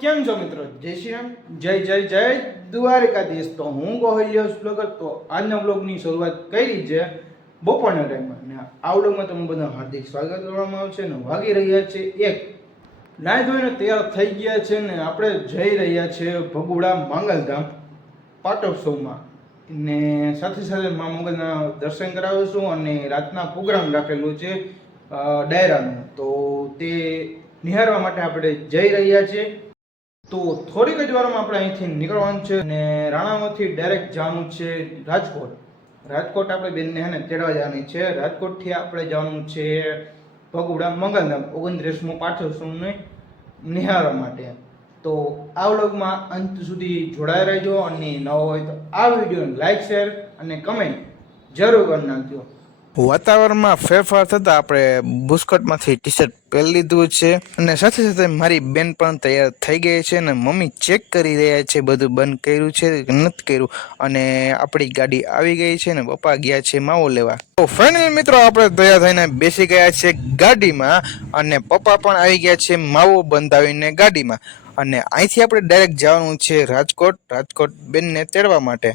કેમ છો મિત્રો? જય શ્રી રામ. જય જય જય દેશ તો હું ગોહલ્યો બ્લોગર. તો આજના બ્લોગની શરૂઆત કરી છે બપોરના ટાઈમમાં. ને આ બ્લોગમાં તમને બધા હાર્દિક સ્વાગત કરવામાં આવશે ને વાગી રહ્યા છે એક. નાય ધોઈને તૈયાર થઈ ગયા છે ને આપણે જઈ રહ્યા છે ભગુડા માંગલધામ પાટોત્સવમાં ને સાથે સાથે મા મંગલના દર્શન કરાવીશું અને રાતના પ્રોગ્રામ રાખેલું છે ડાયરાનું. તો તે નિહાળવા માટે આપણે જઈ રહ્યા છીએ. તો થોડીક જ વારમાં આપણે અહીંથી નીકળવાનું છે અને રાણામાંથી ડાયરેક્ટ જવાનું છે રાજકોટ. રાજકોટ આપણે બેનને હે ને તેડવા જવાની છે. રાજકોટથી આપણે જવાનું છે ભગુડા મંગલધામ ઓગણત્રીસમો પાઠોત્સવને નિહાળવા માટે. તો આ વ્લોગમાં અંત સુધી જોડાઈ રહેજો અને નવો હોય તો આ વિડીયોને લાઈક શેર અને કમેન્ટ જરૂર કરી નાખજો. વાતાવરણમાં ફેરફાર થતાં આપણે બુસ્કટમાંથી ટી શર્ટ પહેરી લીધું છે. અને સાથે સાથે મારી બેન પણ તૈયાર થઈ ગઈ છે અને મમ્મી ચેક કરી રહ્યા છે, બધું બંધ કર્યું છે નથી કર્યું. અને આપણી ગાડી આવી ગઈ છે ને પપ્પા ગયા છે માવો લેવા. તો ફાઇનલ મિત્રો આપણે તૈયાર થઈને બેસી ગયા છે ગાડીમાં અને પપ્પા પણ આવી ગયા છે માવો બંધાવીને ગાડીમાં. અને અહીંથી આપણે ડાયરેક્ટ જવાનું છે રાજકોટ રાજકોટ બેનને તેડવા માટે.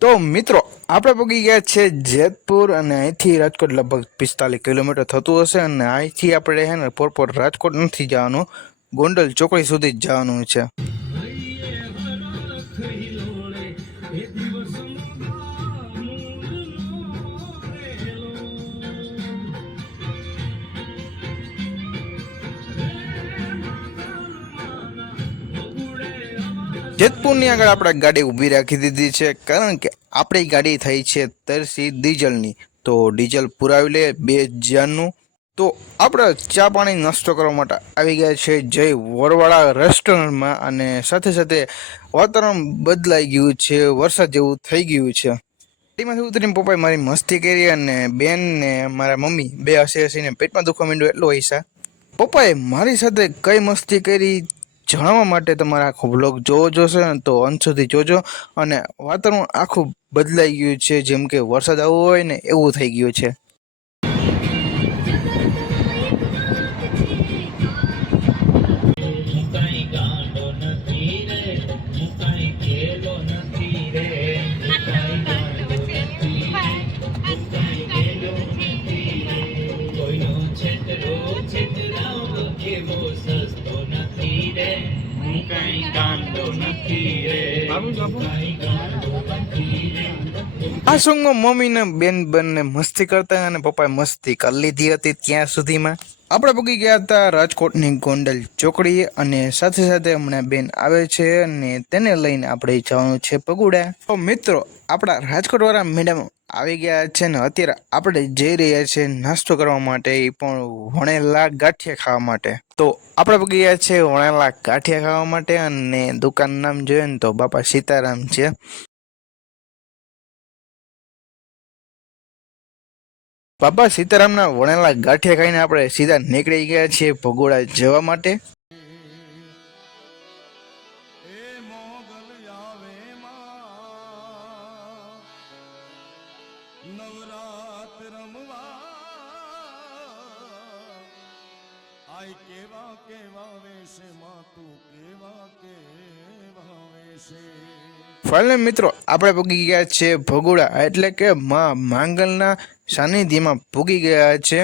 તો મિત્રો, આપણે પગી ગયા છે જેતપુર અને અહીંથી રાજકોટ લગભગ પિસ્તાલીસ કિલોમીટર થતું હશે અને અહીંથી આપણે હે ને પોરપોર રાજકોટ નથી જવાનું, ગોંડલ ચોકડી સુધી જ જવાનું છે. જેતપુરની આગળ આપણે ગાડી ઊભી રાખી દીધી છે, કારણ કે આપણી ગાડી થઈ છે તરસી ડીઝલની. તો ડીઝલ પુરાવી લે બે હજારનું તો આપણે ચા પાણી નાસ્તો કરવા માટે આવી ગયા છે જય વરવાળા રેસ્ટોરન્ટમાં અને સાથે સાથે વાતાવરણ બદલાઈ ગયું છે, વરસાદ જેવું થઈ ગયું છે. ગાડીમાંથી ઉતરીને પપ્પાએ મારી મસ્તી કરી અને બેન ને મારા મમ્મી બે હસી હસીને પેટમાં દુખવા માંડ્યું, એટલો હિસ્સા પપ્પાએ મારી સાથે કઈ મસ્તી કરી જણાવવા માટે તમારે આખો બ્લોગ જોવો જોશે તો અંત સુધી જોજો. અને વાતાવરણ આખું બદલાઈ ગયું છે. જેમ કે વરસાદ આવવો હોય ને એવું થઈ ગયું છે. આ સોંગમાં મમ્મી ને બેન બંને મસ્તી કરતા અને પપ્પાએ મસ્તી કરી લીધી હતી ત્યાં સુધીમાં. આપણે પગી ગયા હતા રાજકોટની ગોંડલ ચોકડી અને સાથે સાથે હમણાં બેન આવે છે અને તેને લઈને આપણે જવાનું છે પગુડા. તો મિત્રો, આપણા રાજકોટ વાળા મેડમ આવી ગયા છે ને, અત્યારે આપણે જઈ રહ્યા છે નાસ્તો કરવા માટે એ પણ વણેલા ગાંઠિયા ખાવા માટે. તો આપણે પગી ગયા છે વણેલા ગાંઠિયા ખાવા માટે અને દુકાન નામ જોઈએ ને તો બાપા સીતારામ છે. બાપા સીતારામના વણેલા ગાંઠિયા ખાઈને આપણે સીધા નીકળી ગયા છીએ ભગોડા જવા માટે. ફાઇનલ મિત્રો, આપણે ભૂગી ગયા છે ભગોડા, એટલે કે માં માંગલના સાનિધ્યમાં ભૂગી ગયા છે.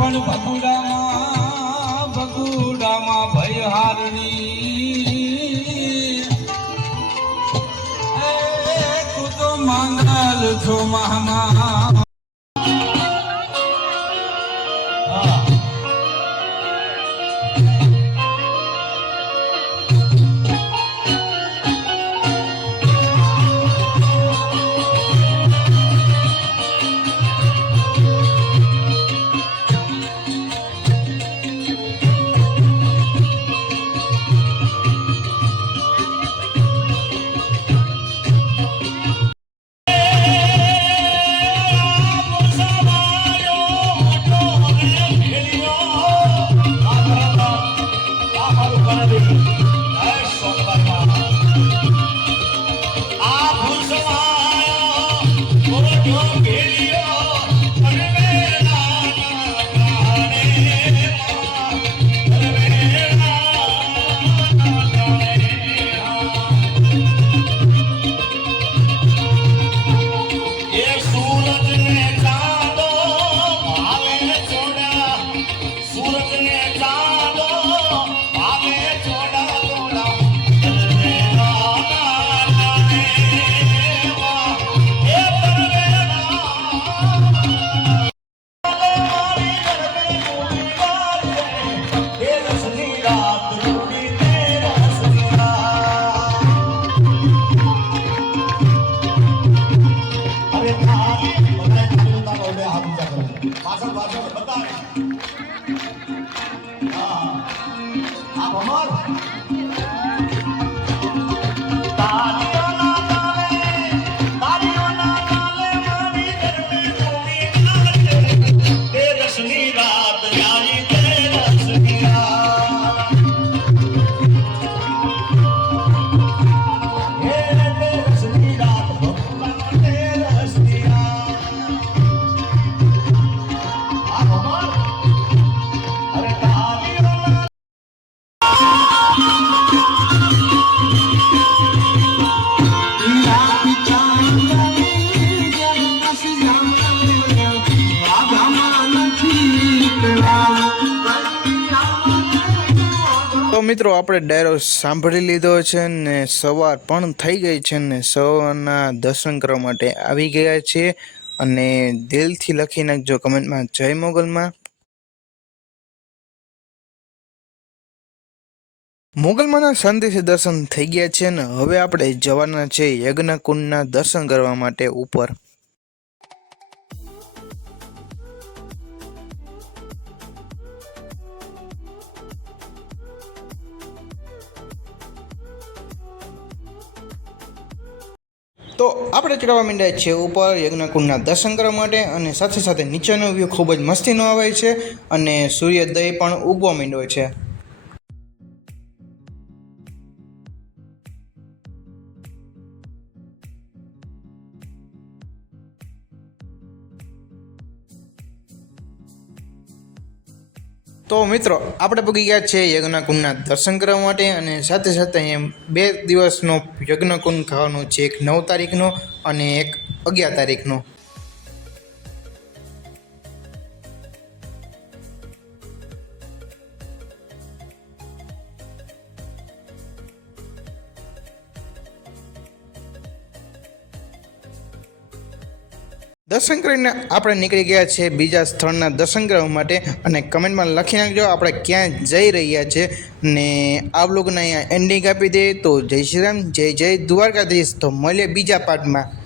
પણ બગુડામાં Bye-bye. મિત્રો, આપણે ડાયરો સાંભળી લીધો છે ને સવાર પણ થઈ ગઈ છે ને સવારના દર્શન કરવા માટે આવી ગયા છે. અને દિલથી લખી નાખજો કમેન્ટમાં જય મોગલમાં. મોગલમાંના શાંતિથી દર્શન થઈ ગયા છે ને હવે આપણે જવાના છે યજ્ઞકુંડના દર્શન કરવા માટે ઉપર. આપણે ચડવા માંડ્યા છીએ ઉપર યજ્ઞકુંડના દર્શન કરવા માટે અને સાથે સાથે નીચેનો વ્યૂ ખૂબ જ મસ્તીનો આવે છે અને સૂર્યોદય પણ ઉગવા માંડ્યો છે. તો મિત્રો, આપણે પગી ગયા છે યજ્ઞકુંડના દર્શન કરવા માટે અને સાથે સાથે અહીંયા બે દિવસનો યજ્ઞકુંડ ખાવાનો છે. એક નવ તારીખનો અને એક અગિયાર તારીખનો. દર્શન કરીને આપણે નીકળી ગયા છે બીજા સ્થળના દર્શન કરવા માટે અને કમેન્ટમાં લખી નાખજો આપણે ક્યાં જઈ રહ્યા છે ને આ બ્લોગને અહીંયા એન્ડિંગ આપી દે તો જય શ્રી રામ, જય જય દ્વારકાધીશ. તો મળીએ બીજા પાર્ટમાં